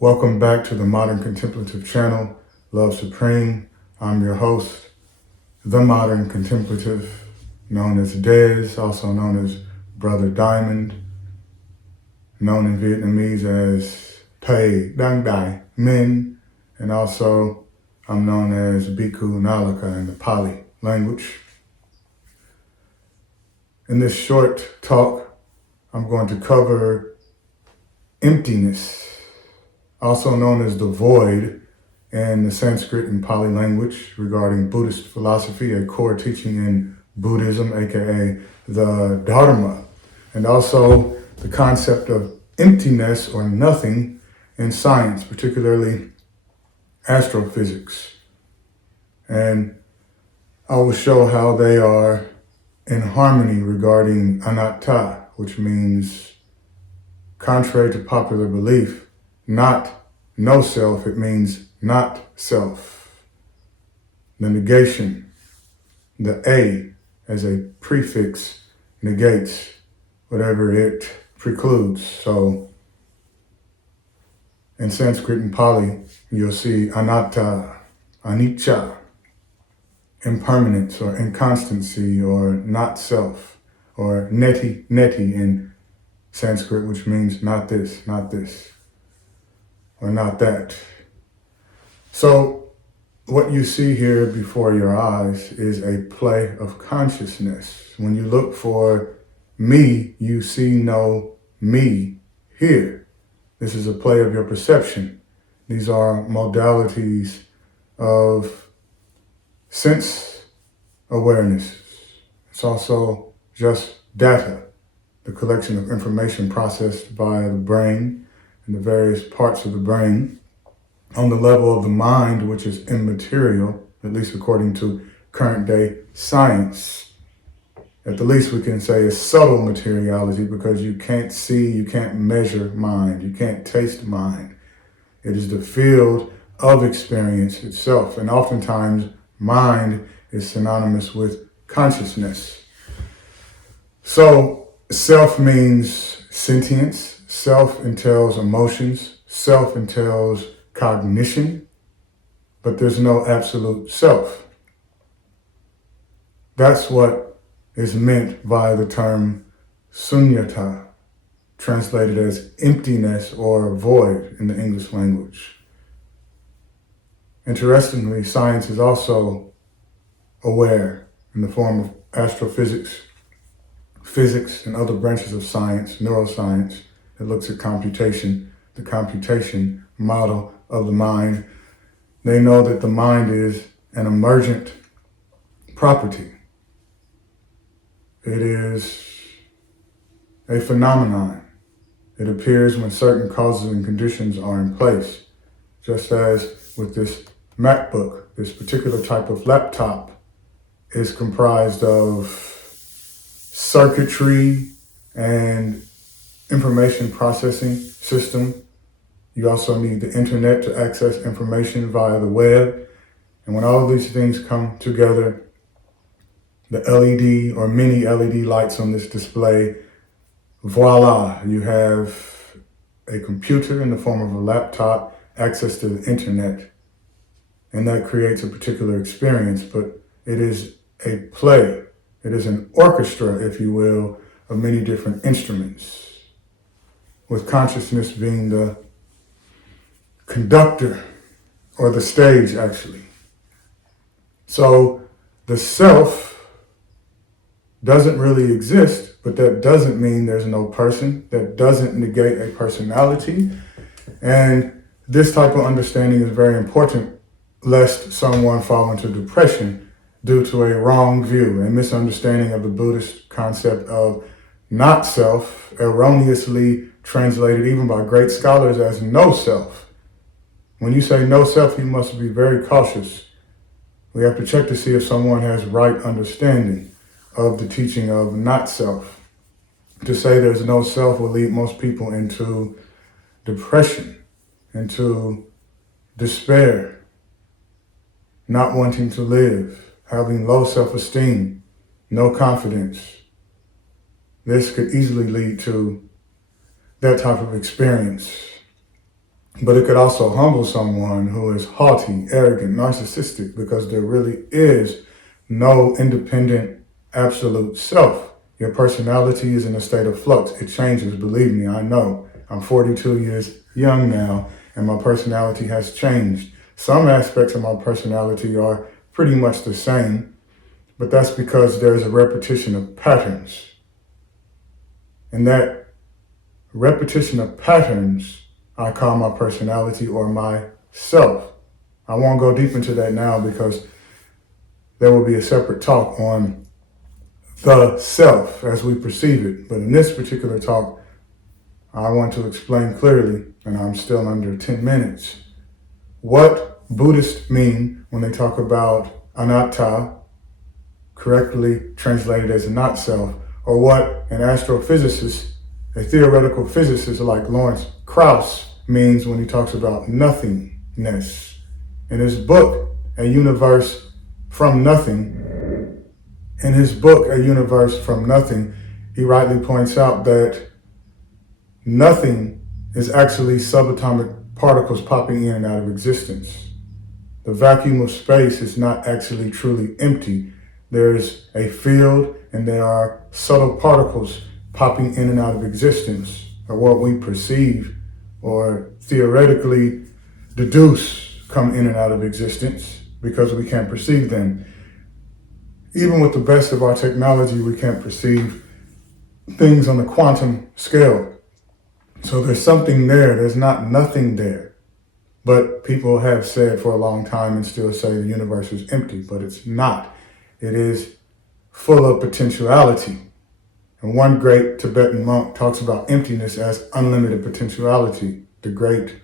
Welcome back to the Modern Contemplative channel, Love Supreme. I'm your host, the Modern Contemplative, known as Dez, also known as Brother Diamond, known in Vietnamese as Pei Dang Dai Min, and also I'm known as Bhikkhu Nalaka in the Pali language. In this short talk, I'm going to cover emptiness, also known as the void in the Sanskrit and Pali language, regarding Buddhist philosophy, a core teaching in Buddhism, aka the Dharma, and also the concept of emptiness or nothing in science, particularly astrophysics. And I will show how they are in harmony regarding anattā, which means, contrary to popular belief, not no self, it means not self. The negation, the A as a prefix negates whatever it precludes. So in Sanskrit and Pali, you'll see anattā, anicca, impermanence or inconstancy or not self, or neti in Sanskrit, which means not this, or not that. So what you see here before your eyes is a play of consciousness. When you look for me, you see no me here. This is a play of your perception. These are modalities of sense awareness. It's also just data, the collection of information processed by the brain and the various parts of the brain on the level of the mind, which is immaterial, at least according to current day science. At the least we can say it's subtle materiality, because you can't see, you can't measure mind, you can't taste mind. It is the field of experience itself, and oftentimes mind is synonymous with consciousness. So self means sentience. Self entails emotions, self entails cognition, but there's no absolute self. That's what is meant by the term suññattā, translated as emptiness or void in the English language. Interestingly, science is also aware in the form of astrophysics, physics, and other branches of science, neuroscience. It looks at computation, the computation model of the mind. They know that the mind is an emergent property. It is a phenomenon. It appears when certain causes and conditions are in place. Just as with this MacBook, this particular type of laptop is comprised of circuitry and information processing system. You also need the internet to access information via the web. And when all of these things come together, the LED or mini LED lights on this display, voila, you have a computer in the form of a laptop, access to the internet. And that creates a particular experience, but it is a play. It is an orchestra, if you will, of many different instruments, with consciousness being the conductor, or the stage, actually. So the self doesn't really exist, but that doesn't mean there's no person. That doesn't negate a personality. And this type of understanding is very important, lest someone fall into depression due to a wrong view, a misunderstanding of the Buddhist concept of not self, erroneously translated even by great scholars as no self. When you say no self, you must be very cautious. We have to check to see if someone has right understanding of the teaching of not self. To say there's no self will lead most people into depression, into despair, not wanting to live, having low self-esteem, no confidence. This could easily lead to that type of experience. But it could also humble someone who is haughty, arrogant, narcissistic, because there really is no independent, absolute self. Your personality is in a state of flux. It changes, believe me, I know. I'm 42 years young now, and my personality has changed. Some aspects of my personality are pretty much the same, but that's because there's a repetition of patterns. And that repetition of patterns I call my personality or my self. I won't go deep into that now because there will be a separate talk on the self as we perceive it. But in this particular talk, I want to explain clearly, and I'm still under 10 minutes, what Buddhists mean when they talk about anattā, correctly translated as a not self, or what an astrophysicist, a theoretical physicist like Lawrence Krauss, means when he talks about nothingness. In his book, A Universe from Nothing, he rightly points out that nothing is actually subatomic particles popping in and out of existence. The vacuum of space is not actually truly empty. There's a field and there are subtle particles popping in and out of existence, or what we perceive or theoretically deduce come in and out of existence because we can't perceive them. Even with the best of our technology, we can't perceive things on the quantum scale. So there's something there, there's not nothing there. But people have said for a long time and still say the universe is empty, but it's not. It is full of potentiality. And one great Tibetan monk talks about emptiness as unlimited potentiality. The great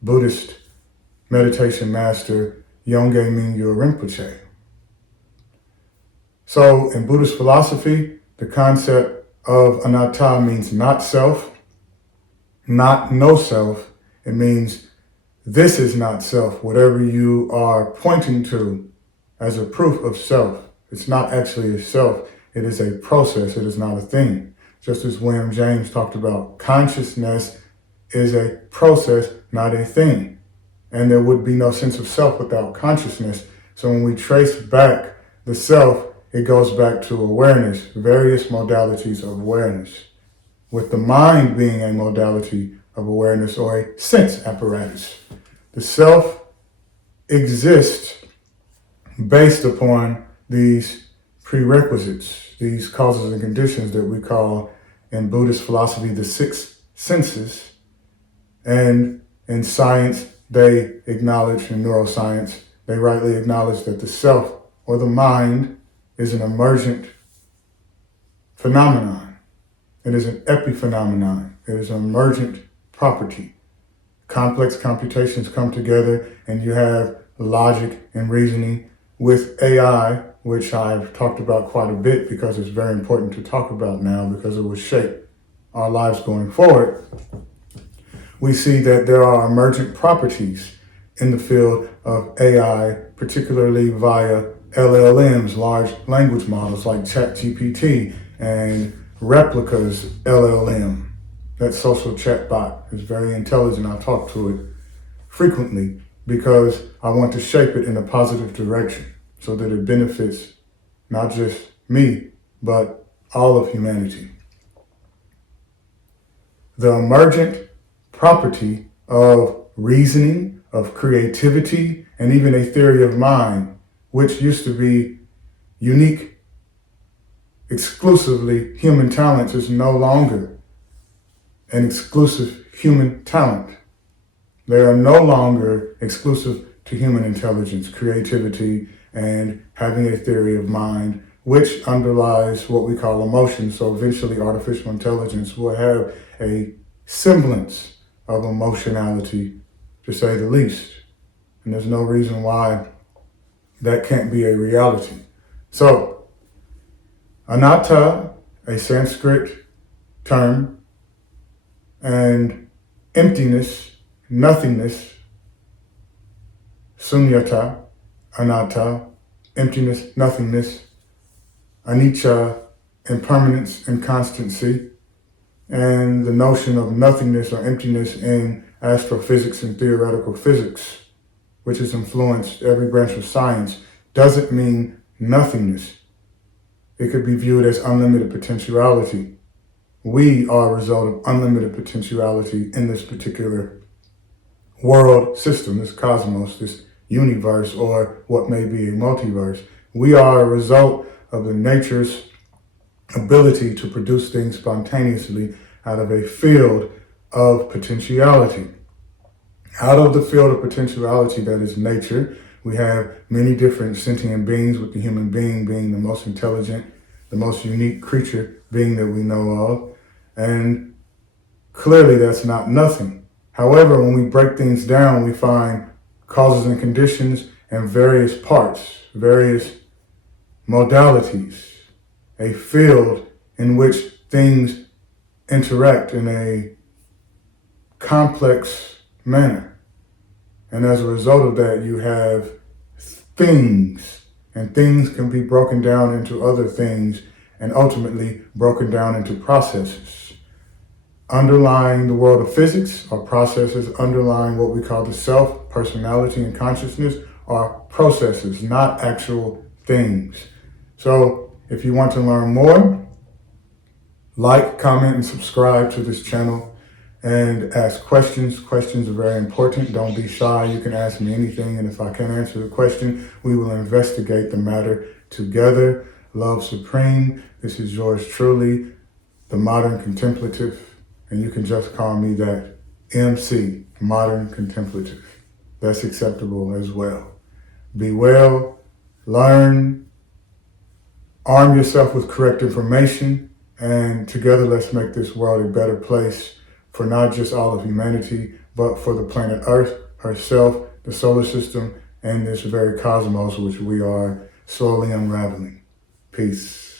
Buddhist meditation master, Yongey Mingyur Rinpoche. So in Buddhist philosophy, the concept of anattā means not self, not no self. It means this is not self, whatever you are pointing to as a proof of self. It's not actually a self. It is a process. It is not a thing. Just as William James talked about, consciousness is a process, not a thing. And there would be no sense of self without consciousness. So when we trace back the self, it goes back to awareness, various modalities of awareness, with the mind being a modality of awareness or a sense apparatus. The self exists based upon these prerequisites, these causes and conditions that we call in Buddhist philosophy the six senses. And in science, they acknowledge, in neuroscience, they rightly acknowledge that the self or the mind is an emergent phenomenon. It is an epiphenomenon. It is an emergent property. Complex computations come together and you have logic and reasoning with AI, which I've talked about quite a bit because it's very important to talk about now because it will shape our lives going forward. We see that there are emergent properties in the field of AI, particularly via LLMs, large language models like ChatGPT and Replica's LLM. That social chatbot is very intelligent. I talk to it frequently because I want to shape it in a positive direction so that it benefits not just me, but all of humanity. The emergent property of reasoning, of creativity, and even a theory of mind, which used to be unique, exclusively human talents, is no longer an exclusive human talent. They are no longer exclusive to human intelligence, creativity, and having a theory of mind, which underlies what we call emotions. So eventually artificial intelligence will have a semblance of emotionality, to say the least. And there's no reason why that can't be a reality. So, anattā, a Sanskrit term, and emptiness, nothingness, suññattā, anattā, emptiness, nothingness, anicca, impermanence and constancy, and the notion of nothingness or emptiness in astrophysics and theoretical physics, which has influenced every branch of science, doesn't mean nothingness. It could be viewed as unlimited potentiality. We are a result of unlimited potentiality in this particular world system, this cosmos, this universe, or what may be a multiverse. We are a result of the nature's ability to produce things spontaneously out of a field of potentiality. Out of the field of potentiality that is nature, we have many different sentient beings, with the human being being the most intelligent, the most unique creature being that we know of. And clearly that's not nothing. However, when we break things down, we find causes and conditions and various parts, various modalities, a field in which things interact in a complex manner. And as a result of that, you have things, and things can be broken down into other things and ultimately broken down into processes. Underlying the world of physics are processes. Underlying what we call the self, personality, and consciousness are processes, not actual things. So if you want to learn more, like, comment, and subscribe to this channel and ask questions. Questions are very important. Don't be shy. You can ask me anything, and if I can't answer the question, we will investigate the matter together. Love supreme. This is yours truly, the Modern Contemplative, and you can just call me that, MC, Modern Contemplative. That's acceptable as well. Be well, learn, arm yourself with correct information, and together let's make this world a better place for not just all of humanity, but for the planet Earth herself, the solar system, and this very cosmos which we are slowly unraveling. Peace.